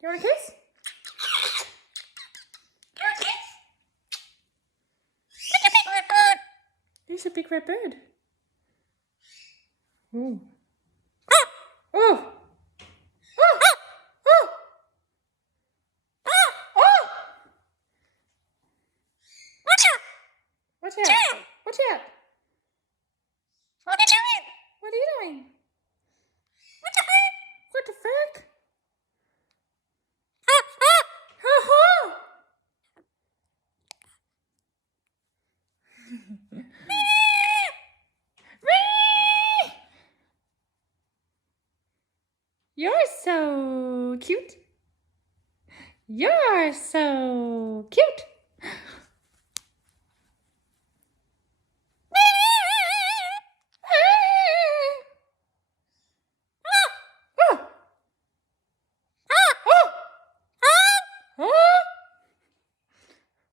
You want a kiss? There's a big red bird. Ooh. Oh! Oh! Oh! Oh! Watch out! Watch out! Watch out! What are you doing? What are you doing? What the fuck? What the fuck? Ha ha! You're so cute. You're so cute.